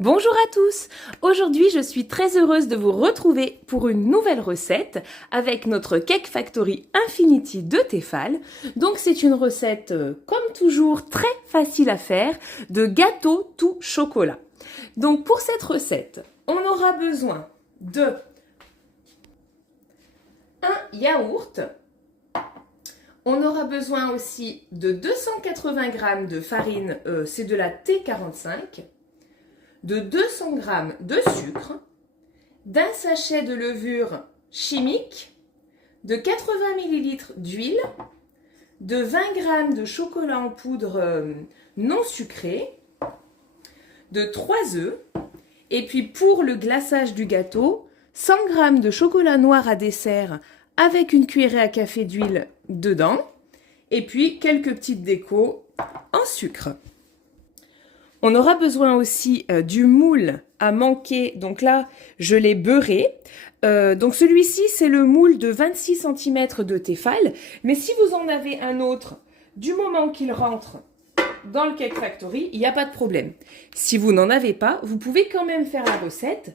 Bonjour à tous! Aujourd'hui, je suis très heureuse de vous retrouver pour une nouvelle recette avec notre Cake Factory Infinity de Tefal. Donc, c'est une recette, comme toujours, très facile à faire de gâteau tout chocolat. Donc, pour cette recette, on aura besoin de un yaourt. On aura besoin aussi de 280 g de farine, c'est de la T45. De 200 g de sucre, d'un sachet de levure chimique, de 80 ml d'huile, de 20 g de chocolat en poudre non sucré, de 3 œufs, et puis pour le glaçage du gâteau, 100 g de chocolat noir à dessert avec une cuillerée à café d'huile dedans, et puis quelques petites décos en sucre. On aura besoin aussi du moule à manquer. Donc là, je l'ai beurré. Donc celui-ci, c'est le moule de 26 cm de Tefal. Mais si vous en avez un autre, du moment qu'il rentre dans le Cake Factory, il n'y a pas de problème. Si vous n'en avez pas, vous pouvez quand même faire la recette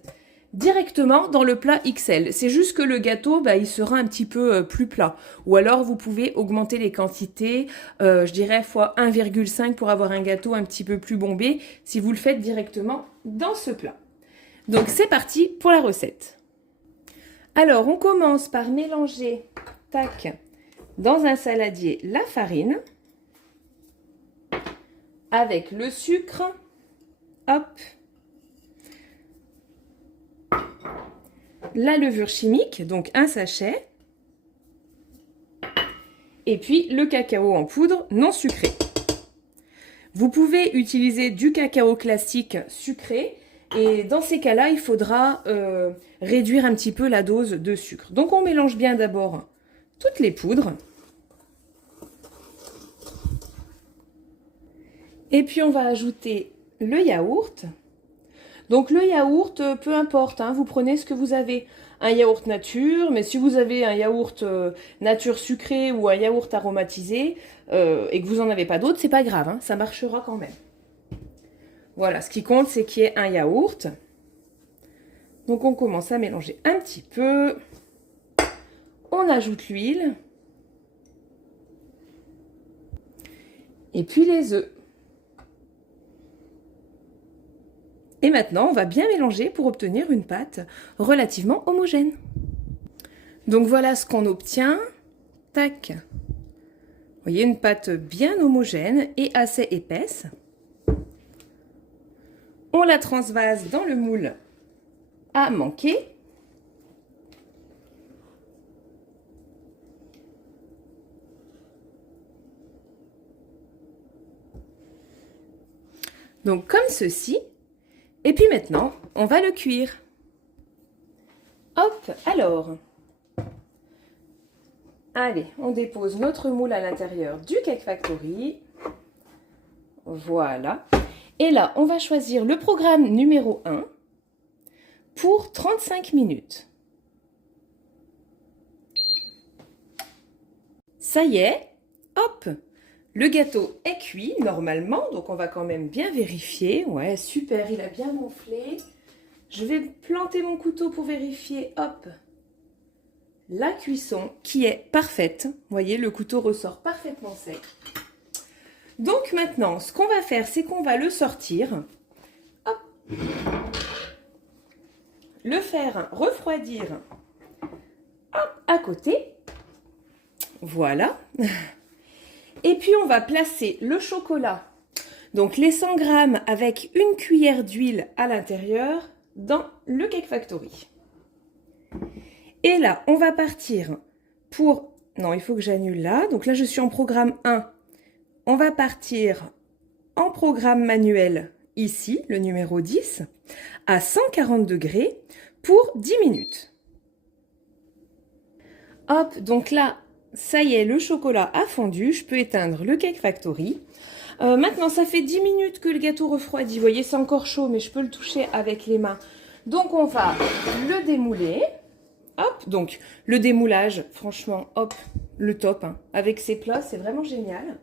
directement dans le plat XL. C'est juste que le gâteau, il sera un petit peu plus plat. Ou alors, vous pouvez augmenter les quantités, je dirais fois 1,5 pour avoir un gâteau un petit peu plus bombé, si vous le faites directement dans ce plat. Donc, c'est parti pour la recette. Alors, on commence par mélanger, tac, dans un saladier, la farine avec le sucre, hop, la levure chimique, donc un sachet, et puis le cacao en poudre non sucré. Vous pouvez utiliser du cacao classique sucré, et dans ces cas-là, il faudra réduire un petit peu la dose de sucre. Donc on mélange bien d'abord toutes les poudres. Et puis on va ajouter le yaourt. Donc le yaourt, peu importe, hein, vous prenez ce que vous avez. Un yaourt nature, mais si vous avez un yaourt nature sucré ou un yaourt aromatisé et que vous n'en avez pas d'autre, c'est pas grave, hein, ça marchera quand même. Voilà, ce qui compte, c'est qu'il y ait un yaourt. Donc on commence à mélanger un petit peu. On ajoute l'huile. Et puis les œufs. Et maintenant, on va bien mélanger pour obtenir une pâte relativement homogène. Donc voilà ce qu'on obtient. Tac. Vous voyez, une pâte bien homogène et assez épaisse. On la transvase dans le moule à manquer. Donc comme ceci. Et puis maintenant, on va le cuire. Hop, alors. Allez, on dépose notre moule à l'intérieur du Cake Factory. Voilà. Et là, on va choisir le programme numéro 1 pour 35 minutes. Ça y est, hop! Le gâteau est cuit normalement, donc on va quand même bien vérifier. Ouais, super, il a bien gonflé. Je vais planter mon couteau pour vérifier, hop, la cuisson qui est parfaite. Vous voyez, le couteau ressort parfaitement sec. Donc maintenant, ce qu'on va faire, c'est qu'on va le sortir. Hop, le faire refroidir, hop, à côté. Voilà. Et puis, on va placer le chocolat, donc les 100 g avec une cuillère d'huile à l'intérieur, dans le Cake Factory. Et là, on va partir pour... Non, il faut que j'annule là. Donc là, je suis en programme 1. On va partir en programme manuel, ici, le numéro 10, à 140 degrés pour 10 minutes. Hop, donc là... Ça y est, le chocolat a fondu, je peux éteindre le Cake Factory. Maintenant, ça fait 10 minutes que le gâteau refroidit. Vous voyez, c'est encore chaud, mais je peux le toucher avec les mains. Donc, on va le démouler. Hop, donc le démoulage, franchement, hop, le top. Hein. Avec ces plats, c'est vraiment génial.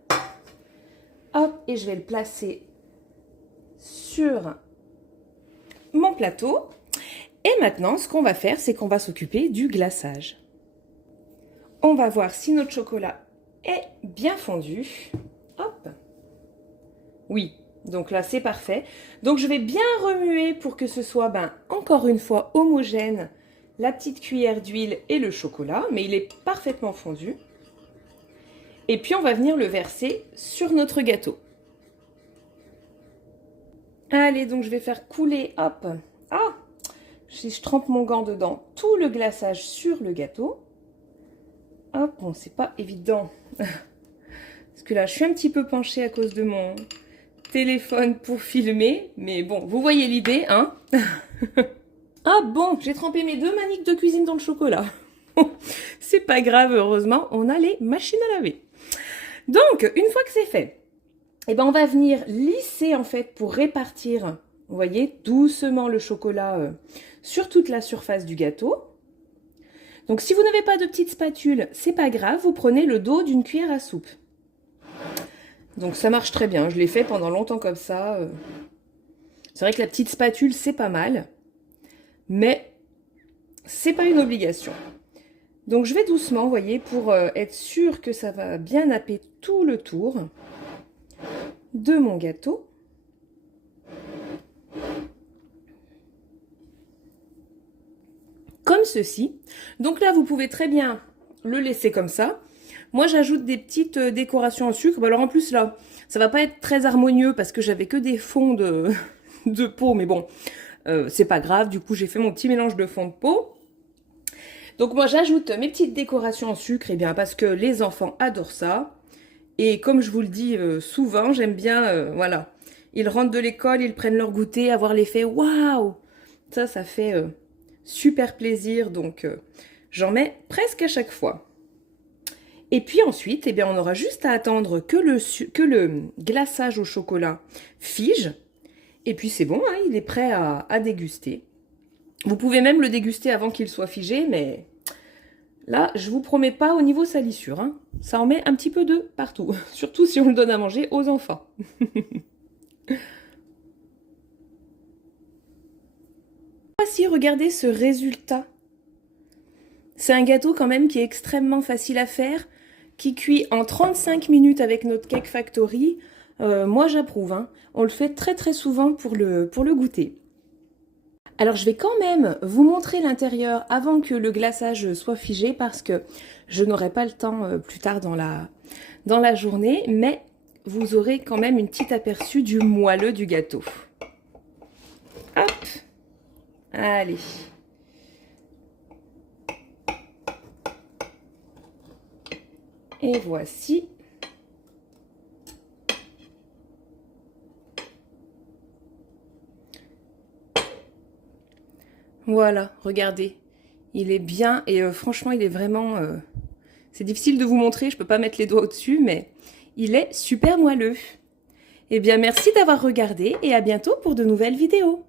Hop, et je vais le placer sur mon plateau. Et maintenant, ce qu'on va faire, c'est qu'on va s'occuper du glaçage. On va voir si notre chocolat est bien fondu. Hop. Oui, donc là, c'est parfait. Donc, je vais bien remuer pour que ce soit, encore une fois, homogène, la petite cuillère d'huile et le chocolat. Mais il est parfaitement fondu. Et puis, on va venir le verser sur notre gâteau. Allez, donc je vais faire couler, hop. Ah! Si je trempe mon gant dedans, tout le glaçage sur le gâteau. Hop, bon, c'est pas évident. Parce que là, je suis un petit peu penchée à cause de mon téléphone pour filmer. Mais bon, vous voyez l'idée, hein? Ah bon, j'ai trempé mes 2 maniques de cuisine dans le chocolat. C'est pas grave, heureusement, on a les machines à laver. Donc, une fois que c'est fait, eh ben, on va venir lisser, en fait, pour répartir, vous voyez, doucement le chocolat sur toute la surface du gâteau. Donc, si vous n'avez pas de petite spatule, c'est pas grave, vous prenez le dos d'une cuillère à soupe. Donc, ça marche très bien. Je l'ai fait pendant longtemps comme ça. C'est vrai que la petite spatule, c'est pas mal. Mais, c'est pas une obligation. Donc, je vais doucement, vous voyez, pour être sûr que ça va bien napper tout le tour de mon gâteau. Comme ceci. Donc là, vous pouvez très bien le laisser comme ça. Moi, j'ajoute des petites décorations en sucre. Alors en plus, là, ça va pas être très harmonieux parce que j'avais que des fonds de pot. Mais bon, c'est pas grave. Du coup, j'ai fait mon petit mélange de fond de pot. Donc moi, j'ajoute mes petites décorations en sucre, et bien parce que les enfants adorent ça. Et comme je vous le dis souvent, j'aime bien, voilà. Ils rentrent de l'école, ils prennent leur goûter, avoir l'effet waouh. Ça fait super plaisir, donc j'en mets presque à chaque fois. Et puis ensuite, eh bien, on aura juste à attendre que le glaçage au chocolat fige. Et puis c'est bon, hein, il est prêt à déguster. Vous pouvez même le déguster avant qu'il soit figé, mais là, je vous promets pas au niveau salissure. Hein. Ça en met un petit peu de partout, surtout si on le donne à manger aux enfants. Voici, regardez ce résultat. C'est un gâteau quand même qui est extrêmement facile à faire, qui cuit en 35 minutes avec notre Cake Factory. Moi, j'approuve. Hein. On le fait très très souvent pour le goûter. Alors, je vais quand même vous montrer l'intérieur avant que le glaçage soit figé parce que je n'aurai pas le temps plus tard dans la journée, mais vous aurez quand même une petite aperçu du moelleux du gâteau. Hop! Allez. Et voici. Voilà, regardez. Il est bien et franchement, il est vraiment... c'est difficile de vous montrer, je peux pas mettre les doigts au-dessus, mais il est super moelleux. Eh bien, merci d'avoir regardé et à bientôt pour de nouvelles vidéos.